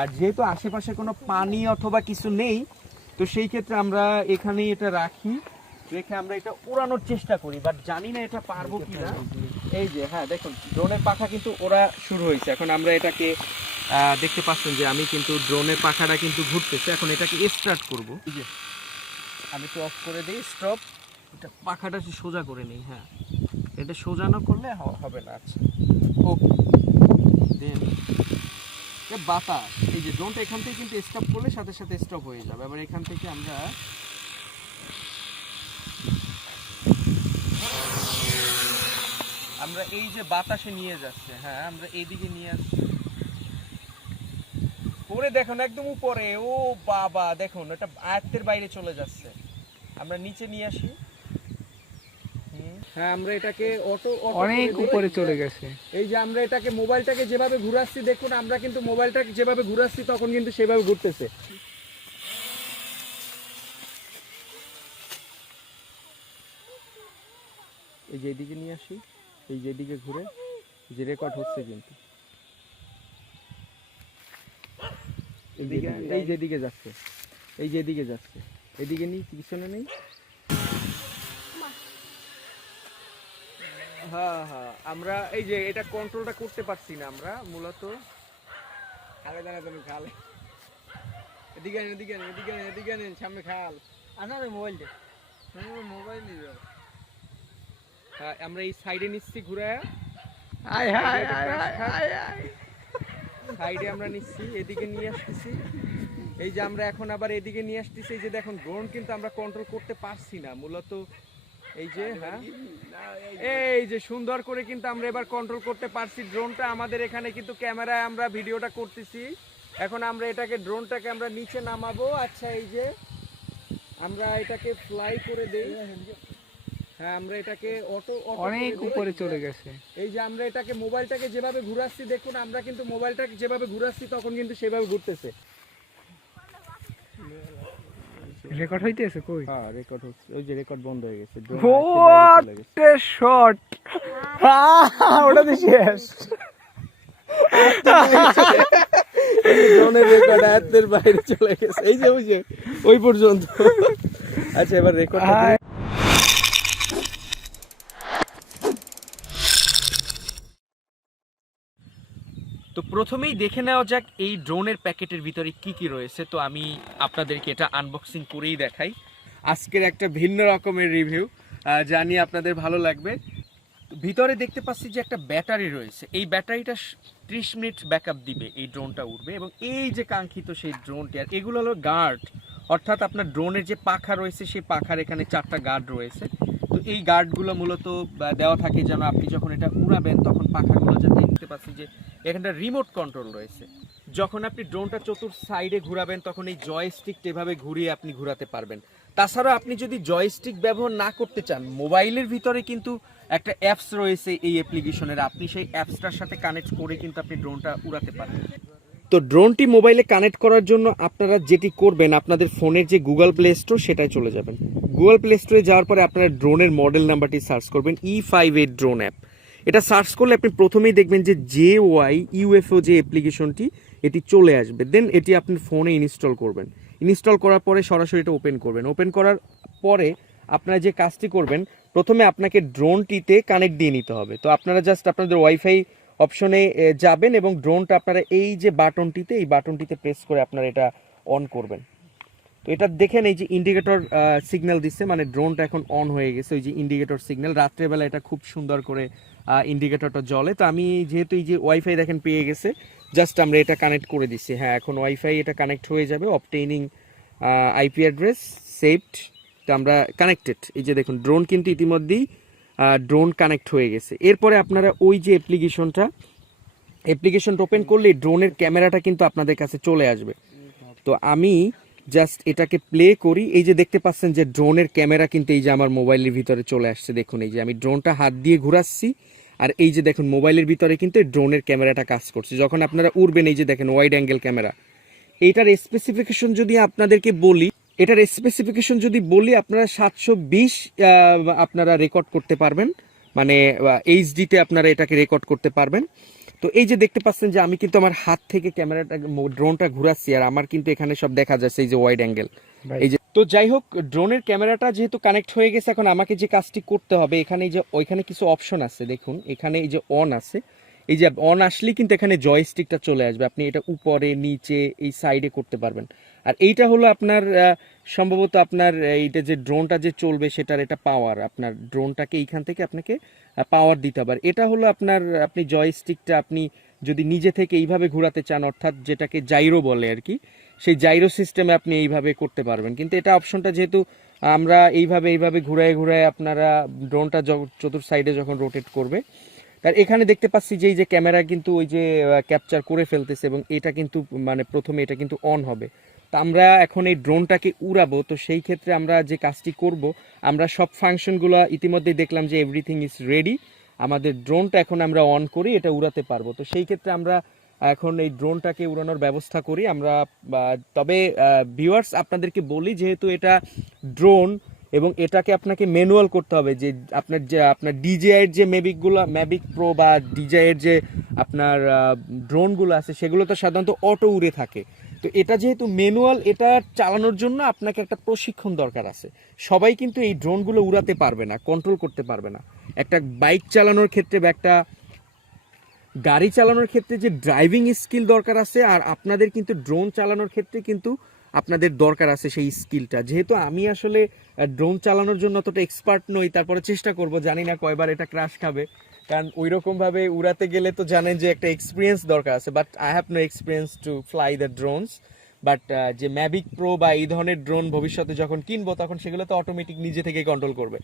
আর যেহেতু আশেপাশে কোনো পানি অথবা কিছু নেই, তো সেই ক্ষেত্রে আমরা এখানেই এটা রাখি, রেখে আমরা এটা উড়ানোর চেষ্টা করি, বাট জানি না এটা পারবো কিনা। এই যে হ্যাঁ দেখুন ড্রোনের পাখা কিন্তু ওরা শুরু হয়েছে। এখন আমরা এটাকে দেখতে পাচ্ছেন যে আমি কিন্তু ড্রোনের পাখাটা কিন্তু ঘুরতেছে। এখন এটাকে স্টার্ট করব। এই যে আমি তো অফ করে দিই, স্টপ। এটা পাখাটা সোজা করে নিই। হ্যাঁ, এটা সোজা না করলে হবে না। আচ্ছা ওকে, দেন বাতাস, এই যে ড্রোনটা এখান থেকে কিন্তু স্টপ করলে সাথে সাথে স্টপ হয়ে যাবে। আবার এখান থেকে আমরা এই যে বাতাসে নিয়ে যাচ্ছে, হ্যাঁ আমরা এইদিকে নিয়ে আসছি। পরে দেখুন একদম উপরে, ও বাবা দেখুন এটা আয়ত্তের বাইরে চলে যাচ্ছে। আমরা নিচে নিয়ে আসি। হ্যাঁ আমরা এটাকে অনেক উপরে চলে গেছে। এই যে আমরা এটাকে মোবাইলটাকে যেভাবে ঘুরাচ্ছি দেখুন, আমরা কিন্তু মোবাইলটাকে যেভাবে ঘুরাচ্ছি তখন কিন্তু সেভাবে ঘুরতেছে। এই যে এদিকে নিয়ে আসি, এই যে এদিকে ঘুরে যে রেকর্ড হচ্ছে কিন্তু এই যে এদিকে যাচ্ছে, এই যে এদিকে যাচ্ছে, এদিকে নেই পিছনে নেই। হ্যাঁ হ্যাঁ আমরা এই যে এটা কন্ট্রোলটা করতে পারছি না আমরা মূলত। খালে দাঁড়াতে খালে এদিকে আনেন, এদিকে আনেন, এদিকে আনেন, এদিকে আনেন, সামনে খাল আনা মোবাইল দে, মোবাইল নিবে। হ্যাঁ আমরা এই সাইডে নিচ্ছি ঘুরে, সাইডে আমরা নিচ্ছি, এদিকে নিয়ে আসতেছি। এই যে আমরা এখন আবার এদিকে নিয়ে আসতেছি। এই যে দেখুন ড্রোন কিন্তু আমরা কন্ট্রোল করতে পারছি না মূলত। এই যে হ্যাঁ এই যে সুন্দর করে কিন্তু আমরা এবার কন্ট্রোল করতে পারছি ড্রোনটা। আমাদের এখানে কিন্তু ক্যামেরায় আমরা ভিডিওটা করতেছি। এখন আমরা এটাকে ড্রোনটাকে আমরা নিচে নামাবো। আচ্ছা এই যে আমরা এটাকে ফ্লাই করে দেই। হ্যাঁ আমরা এটাকে অনেক উপরে চলে গেছে। এই যে আমরা এটাকে মোবাইলটাকে যেভাবে ঘুরাচ্ছি দেখুন, আমরা কিন্তু মোবাইলটাকে যেভাবে ঘুরাচ্ছি তখন কিন্তু সেভাবে ঘুরতেছে। রেকর্ড হইতেছে কই? হ্যাঁ রেকর্ড হচ্ছে, ওই যে রেকর্ড বন্ধ হয়ে গেছে। What a shot! ওটা তো শেষ। ড্রোনের রেকর্ড আয়ত্তের বাইরে চলে গেছে। এই যে ওই পর্যন্ত। আচ্ছা এবার রেকর্ড তো প্রথমেই দেখে নেওয়া যাক এই ড্রোনের প্যাকেটের ভিতরে কি কি রয়েছে। তো আমি আপনাদেরকে এটা আনবক্সিং করেই দেখাই। আজকের একটা ভিন্ন রকমের রিভিউ, জানি আপনাদের ভালো লাগবে। ভিতরে দেখতে পাচ্ছি যে একটা ব্যাটারি রয়েছে। এই ব্যাটারিটা 30 মিনিট ব্যাকআপ দিবে, এই ড্রোনটা উঠবে। এবং এই যে কাঙ্ক্ষিত সেই ড্রোনটি, আর এগুলো হলো গার্ড, অর্থাৎ আপনার ড্রোনের যে পাখা রয়েছে সেই পাখার এখানে 4টা গার্ড রয়েছে। তো এই গার্ডগুলো মূলত দেওয়া থাকে যেন আপনি যখন এটা উড়াবেন তখন পাখাগুলো যাতে, দেখতে পাচ্ছি যে এখানটা রিমোট কন্ট্রোল রয়েছে। যখন আপনি ড্রোনটা চতুর সাইডে ঘুরাবেন তখন এই জয়স্টিকটা এভাবে ঘুরিয়ে আপনি ঘুরাতে পারবেন। তাছাড়া আপনি যদি জয়স্টিক ব্যবহার না করতে চান, মোবাইলের ভিতরে কিন্তু একটা অ্যাপস রয়েছে এই অ্যাপ্লিকেশনের, আপনি সেই অ্যাপসটার সাথে কানেক্ট করে কিন্তু আপনি ড্রোনটা উড়াতে পারবেন। তো ড্রোনটি মোবাইলে কানেক্ট করার জন্য আপনারা যেটি করবেন, আপনাদের ফোনের যে গুগল প্লে স্টোর সেটায় চলে যাবেন। গুগল প্লে স্টোরে যাওয়ার পরে আপনারা ড্রোনের মডেল নাম্বারটি সার্চ করবেন, E58 ড্রোন অ্যাপ। এটা সার্চ করলে আপনি প্রথমেই দেখবেন যে JYUFO যে অ্যাপ্লিকেশনটি এটি চলে আসবে। দেন এটি আপনার ফোনে ইনস্টল করবেন। ইনস্টল করার পরে সরাসরি এটা ওপেন করবেন। ওপেন করার পরে আপনারা যে কাজটি করবেন, প্রথমে আপনাকে ড্রোনটিতে কানেক্ট দিয়ে নিতে হবে। তো আপনারা জাস্ট আপনাদের ওয়াইফাই অপশনে যাবেন এবং ড্রোনটা আপনারা এই যে বাটনটিতে প্রেস করে আপনারা এটা অন করবেন। তো এটা দেখেন এই যে ইন্ডিকেটর সিগন্যাল দিচ্ছে, মানে ড্রোনটা এখন অন হয়ে গেছে। ওই যে ইন্ডিকেটর সিগন্যাল, রাত্রেবেলা এটা খুব সুন্দর করে ইন্ডিকেটরটা জ্বলে। তো আমি যেহেতু এই যে ওয়াইফাই দেখেন পেয়ে গেছে, জাস্ট আমরা এটা কানেক্ট করে দিচ্ছি। হ্যাঁ এখন ওয়াইফাই এটা কানেক্ট হয়ে যাবে। Obtaining IP address saved. তো আমরা কানেক্টেড। এই যে দেখুন ড্রোন কিন্তু ইতিমধ্যেই ড্রোন কানেক্ট হয়ে গেছে। এরপরে আপনারা ওই যে অ্যাপ্লিকেশনটা ওপেন করলে ড্রোনের ক্যামেরাটা কিন্তু আপনাদের কাছে চলে আসবে। তো আমি জাস্ট এটাকে প্লে করি। এই যে দেখতে পাচ্ছেন যে ড্রোনের ক্যামেরা কিন্তু এই যে আমার মোবাইলের ভিতরে চলে আসছে। দেখুন এই যে আমি ড্রোনটা হাত দিয়ে ঘুরাচ্ছি, আর এই যে দেখুন মোবাইলের ভিতরে কিন্তু ড্রোনের ক্যামেরাটা কাজ করছে। যখন আপনারা উড়বেন এই যে দেখেন ওয়াইড অ্যাঙ্গেল ক্যামেরা। এইটার স্পেসিফিকেশন যদি আপনাদেরকে বলি, আপনারা 720 আপনারা রেকর্ড করতে পারবেন, মানে এইচডিতে আপনারা এটাকে রেকর্ড করতে পারবেন। তো তো এই যে দেখতে পাচ্ছেন যে আমি কিন্তু আমার হাত থেকে ক্যামেরাটা ড্রোনটা ঘুরাচ্ছি, আর আমার কিন্তু এখানে সব দেখা যাচ্ছে এই যে ওয়াইড অ্যাঙ্গেল। এই যে তো যাই হোক, ড্রোনের ক্যামেরাটা যেহেতু কানেক্ট হয়ে গেছে, এখন আমাকে যে কাজটি করতে হবে, এখানে এই যে ওইখানে কিছু অপশন আছে দেখুন, এখানে এই যে অন আছে, এই যে অন আসলেই কিন্তু এখানে জয়স্টিকটা চলে আসবে, আপনি এটা উপরে নিচে এই সাইডে করতে পারবেন। আর এইটা হলো আপনার সম্ভবত আপনার এইটা যে ড্রোনটা যে চলবে সেটার এটা পাওয়ার, আপনার ড্রোনটাকে এইখান থেকে আপনাকে পাওয়ার দিতে হবে। আর এটা হলো আপনার, আপনি জয়স্টিকটা আপনি যদি নিজে থেকে এইভাবে ঘোরাতে চান, অর্থাৎ যেটাকে জাইরো বলে আর কি, সেই জাইরো সিস্টেমে আপনি এইভাবে করতে পারবেন। কিন্তু এটা অপশনটা যেহেতু আমরা এইভাবে ঘুরায় ঘুরায় আপনারা ড্রোনটা চতুর সাইডে যখন রোটেট করবে, তার এখানে দেখতে পাচ্ছি যে এই যে ক্যামেরা কিন্তু ওই যে ক্যাপচার করে ফেলতেছে, এবং এটা কিন্তু মানে প্রথমে এটা কিন্তু অন হবে। তো আমরা এখন এই ড্রোনটাকে উড়াবো, তো সেই ক্ষেত্রে আমরা যে কাজটি করব, আমরা সব ফাংশনগুলো ইতিমধ্যেই দেখলাম যে এভরিথিং ইজ রেডি, আমাদের ড্রোনটা এখন আমরা অন করি, এটা উড়াতে পারবো। তো সেই ক্ষেত্রে আমরা এখন এই ড্রোনটাকে উড়ানোর ব্যবস্থা করি আমরা। তবে ভিউয়ার্স আপনাদেরকে বলি, যেহেতু এটা ড্রোন এবং এটাকে আপনাকে ম্যানুয়াল করতে হবে, যে আপনার ডিজেআই এর যে ম্যাভিক প্রো বা ডিজেআই এর যে আপনার ড্রোনগুলো আছে, সেগুলো তো সাধারণত অটো উড়ে থাকে। তো এটা যেহেতু ম্যানুয়াল, এটা চালানোর জন্য আপনাকে একটা প্রশিক্ষণ দরকার আছে। সবাই কিন্তু এই ড্রোনগুলো উড়াতে পারবে না, কন্ট্রোল করতে পারবে না। একটা বাইক চালানোর ক্ষেত্রে বা একটা গাড়ি চালানোর ক্ষেত্রে যে ড্রাইভিং স্কিল দরকার আছে, আর আপনাদের কিন্তু ড্রোন চালানোর ক্ষেত্রে কিন্তু আপনাদের দরকার আছে সেই স্কিলটা। যেহেতু আমি আসলে ড্রোন চালানোর জন্য অতটা এক্সপার্ট নই, তারপরে চেষ্টা করব, জানি না কয়বার এটা ক্র্যাশ খাবে, কারণ ওই রকমভাবে উড়াতে গেলে তো জানেন যে একটা এক্সপিরিয়েন্স দরকার আছে। But I have no experience to fly the drones. But যে ম্যাভিক প্রো বা এই ধরনের ড্রোন ভবিষ্যতে যখন কিনবো, তখন সেগুলো তো অটোমেটিক নিজে থেকেই কন্ট্রোল করবে।